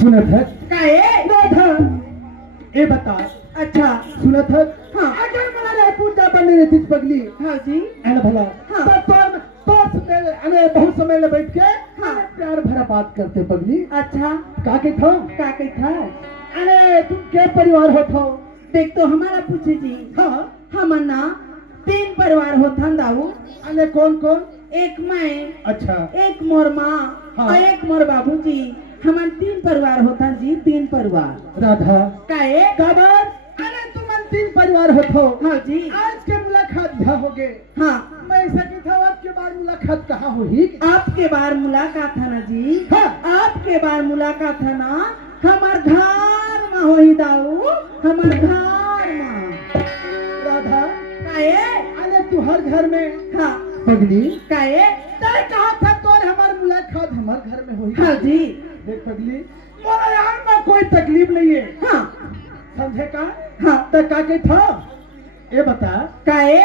सुनत है काय राधा ए बता अच्छा सुनत है हाँ अगर मला रायपुर जा बने रहती पगली हाँ जी अरे भला हाँ। तो समय अरे बहुत समय ले बैठ के हाँ। प्यार भरा बात करते पगली अच्छा का के था का था अरे तुम क्या परिवार हो था देख तो हमारा पूछे जी हाँ हम ना 3 परिवार होता दाऊ अरे कौन कौन एक मैं अच्छा एक मोर माँ हाँ। और एक मोर बाबूजी हमार 3 परिवार होता जी 3 परिवार राधा काहे काबर अरे तुम 3 परिवार हो था हाँ जी आज के मुलाकात जा होगे हाँ मैं सकी था आपके बाद मुलाकात कहाँ हुई आपके बार मुलाकात है ना जी हाँ। आपके बार मुलाकात है ना हमार घर में होई दाऊ हमार घर में राधा काहे अरे तू हर घर में हाँ पगली काहे तय कहा था तो हमारी मुलाकात हमारे घर में हुई हाँ जी देख पगली मोरा यार में कोई तकलीफ नहीं है हाँ समझे का हाँ तो का के था ये बता काहे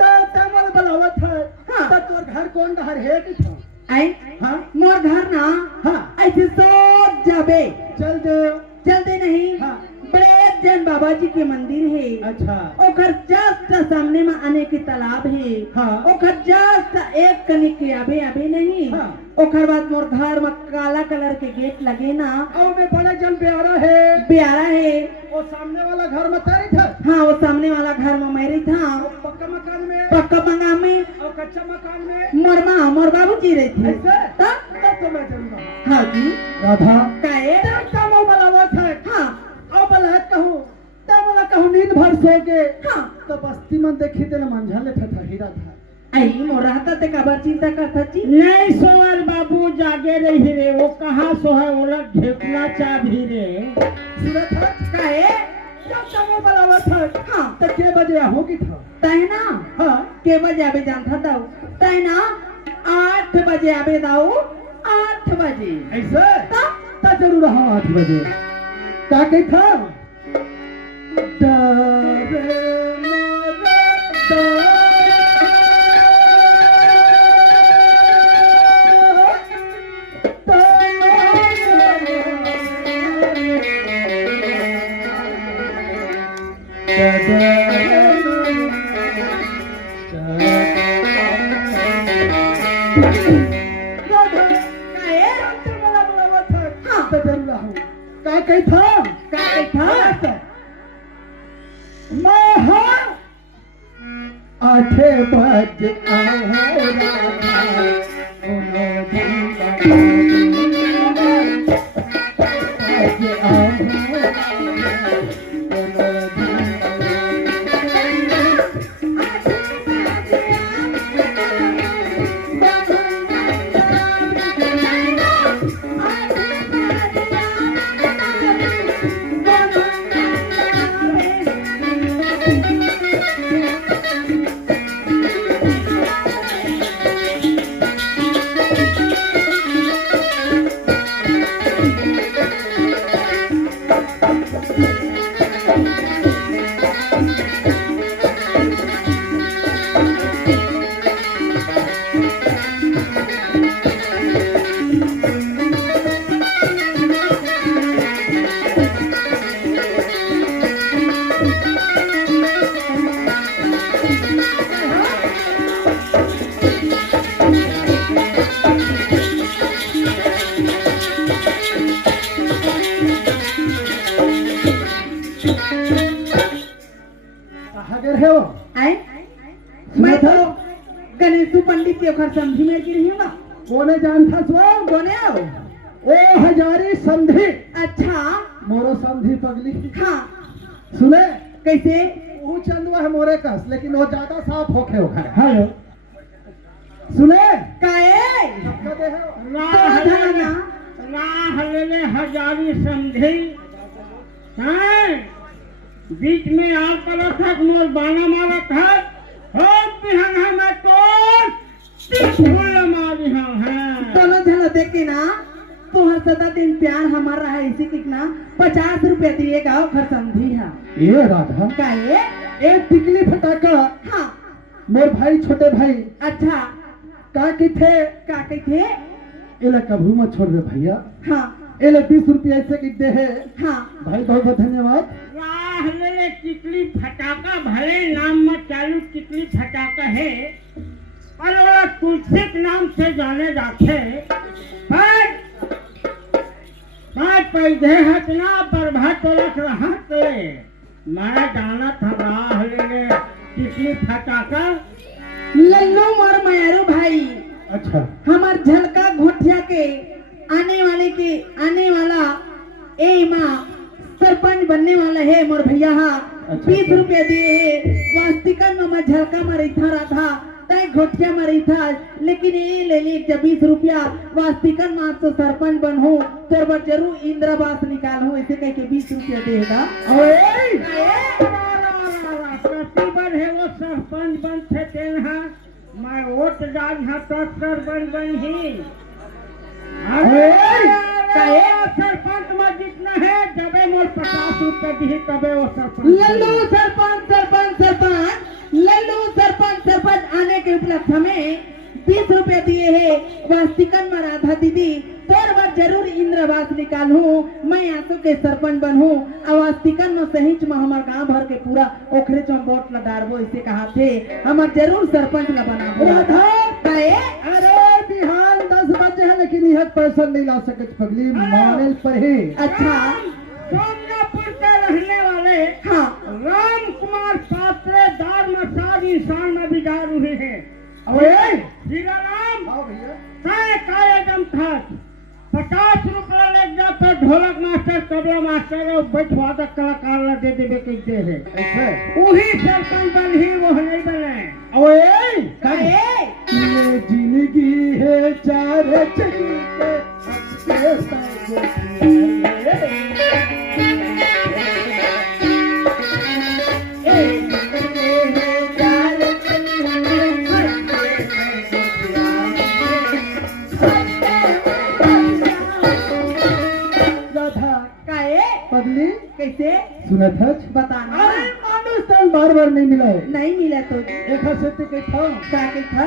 तो तमल बलावत है हाँ। तो तोर घर कौन डहर है कि था आई हाँ मोर घर ना हाँ ऐसे सोच जाबे चल दे चलते नहीं हाँ। बड़े जैन बाबा जी के मंदिर है अच्छा ओकर जस्ट सामने में आने के तालाब है हाँ। ओकर जस्ट एक कनिक के आबे आबे नहीं हाँ। ओकर बाद मोर घर में काला कलर के गेट लगे ना और में बड़ा जन प्यारा है प्यारा है और सामने वाला घर में तारी था हाँ वो सामने वाला घर में मेरी था पक्का मकान में पक्का बंगा में और कच्चा मकान में मोर माँ मोर बाबू जी रही थी ऐसे ता? तब तो मैं जरूर हाँ जी राधा काहे तमल बलावत है हाँ और बलहत कहूँ तमला कहूँ नींद भर सो के हाँ तो बस्ती में देखी तेरे मंझा ले था हीरा था आई मोर रहता ते काबर चिंता करता जी नहीं सोहर बाबू जागे रही रे वो कहाँ सोहे उलट ढेकना चाभी रे सूरत है काहे जब तमल बलावत है हाँ तो के बजे होगी था तय ना हाँ के बजे आबे जानता दाऊ तय ना 8 बजे आबे दाऊ 8 बजे ऐसे ता? ता जरूर हाँ 8 बजे का के था डरे मरे काहे हाँ तो जरूर हूँ का कही था काहे था मैं हाँ 8 बजे आओ राधा उन्हें बजे आओ अगर है वो आई मैं तो गणेशु पंडित के घर समझी में गिरी हूँ ना कोने जानता सो कोने आओ ओ हजारी संधि अच्छा मोरो संधि पगली हाँ सुने कैसे वो चंदुआ है मोरे कस लेकिन वो ज्यादा साफ होके होगा हेलो सुने काहे कदे है राह तो ले ना राह ले हजारी समझी हैं बीच में आग पलट है मोर बाना मारत है हो बिहन है मैं कौन फूल मारी है दोनों जन देखे ना तो हर 7 दिन प्यार हमारा है इसी कितना 50 रुपया दिएगा घर समझी है ये राधा काहे एक टिकली फटाका हाँ मोर भाई छोटे भाई अच्छा का की थे का कहते एला कभू मत छोड़ दे भैया। हाँ एले 20 रुपया ऐसे की दे है हाँ भाई, बहुत बहुत धन्यवाद। वाह ले चिकली फटाका भले नाम में चालू चिकली फटाका है, पर वो तुलसी के नाम से जाने जाते। पर पैदे हटना बर्भा तोलक रहत मैं जाना था। राह ले चिकली फटाका लल्लू मोर मायारू भाई, अच्छा हमार झलका घोटिया के आने वाला ए माँ सरपंच बनने वाला है मोर भैया। हाँ अच्छा, 20 रुपया दिए है। वास्तिका में मैं झलका में रहा था, तय घोटिया में रही था, लेकिन ये ले ली जब 20 रुपया वास्तिका में तो सरपंच बन हो तो बस जरूर इंद्रावास निकाल हो, इसे कह के 20 रुपया देगा। प्रतिबल है वो सरपंच बन थे मैं वोट डाल तो सरपंच ही सरपंच में जितना है जबे मोल 50 रुपए दी तबे वो सरपंच। लल्लू सरपंच आने के उपलक्ष्य में 20 रुपए दिए है। वास्तिकन में राधा दीदी तोर बार जरूर इंद्रवास निकाल हूँ, मैं आंसू के सरपंच बन हूँ। वास्तिकन में सहित में हमार गांव भर के पूरा ओखरे चौन वोट ला डारबो, इसे कहा थे हमार जरूर सरपंच ला बनाबो। राधा काहे? अरे बिहान 10 बजे है, लेकिन यह पैसा नहीं ला सके पगली मानेल पर है। अच्छा सोमनापुर के रहने वाले हाँ राम कुमार पात्रे दार मसाज इंसान में भी जा रहे हैं। हीरा राम हाँ भैया, काय एकदम था 50 रुपया ले जाते ढोलक मास्टर तबला मास्टर और बैठवा दे कलाकार ला दे देवे कहते हैं। ऐसे वही सरपंच बन ही वो नहीं बने। ओए काहे? ये जिंदगी है चार चक्के के संग पगली कैसे सुनत है बताना? अरे मानुस तल बार बार नहीं मिला है। नहीं मिला तो एक हफ्ते के था क्या के था?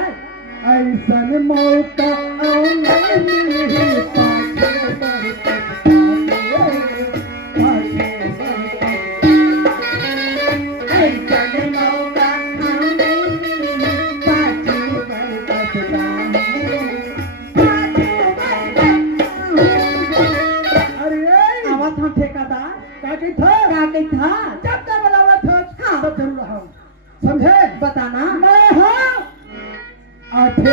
ऐसन मौका आओ नहीं मिले पाछे पर समझे? बताना। मैं हाँ आठे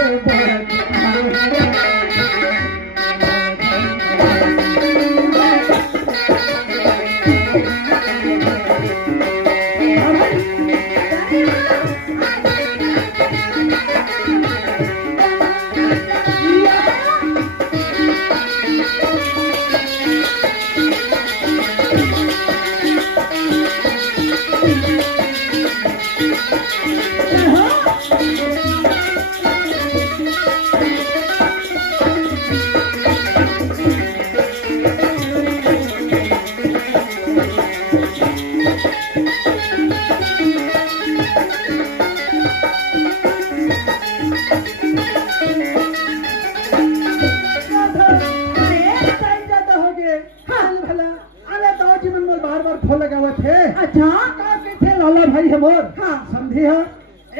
लाला भाई हमर हाँ समझी है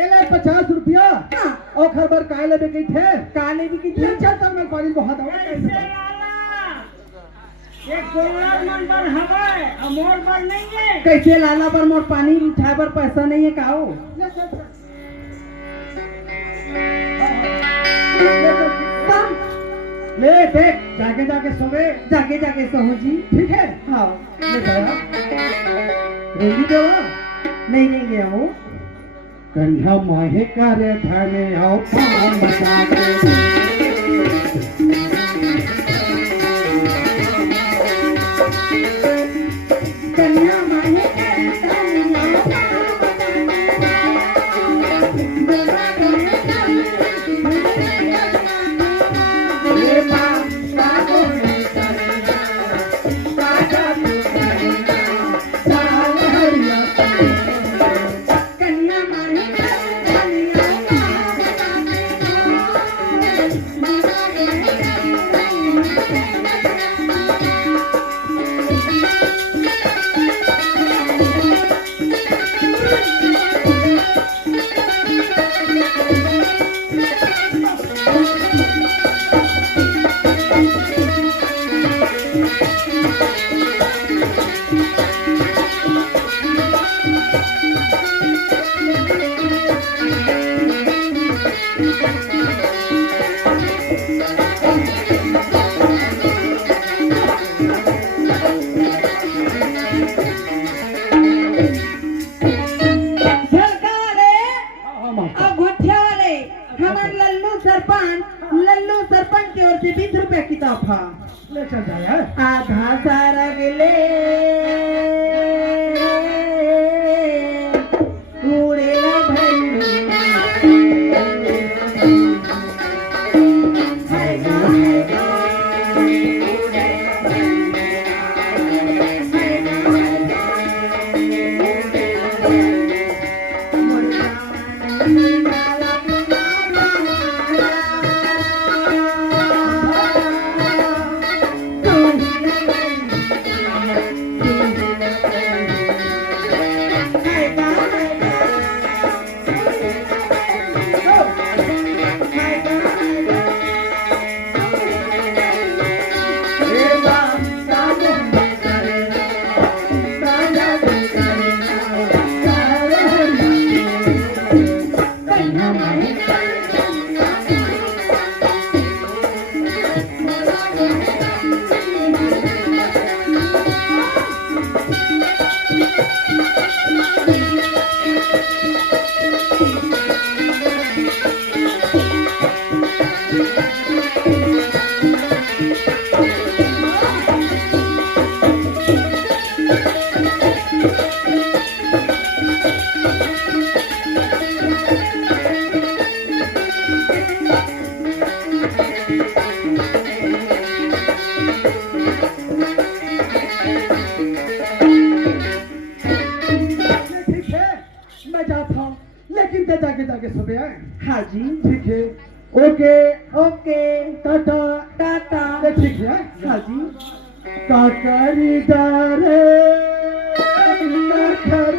एले 50 रुपया हाँ और खबर काले में गई थे काले भी की ले चल तब मैं पानी बहुत आवा कैसे लाला ये गोलर नंबर हवे अमोर पर नहीं है। कैसे लाला पर मोर पानी उठाए पर पैसा नहीं है काओ? ले देख जाके जाके सोवे जाके सहू जी। ठीक है हाँ ले गया रेडी देवा नहीं गया हो कन्या माहे करे थाने आओ पान बता के कन्या माहे करे थाने आओ दफा ले चल जाए आधा सारा गेले उडेला हाँ जी ठीक है ओके ओके टाटा टाटा ठीक है हाँ जी काकारी दारे काकर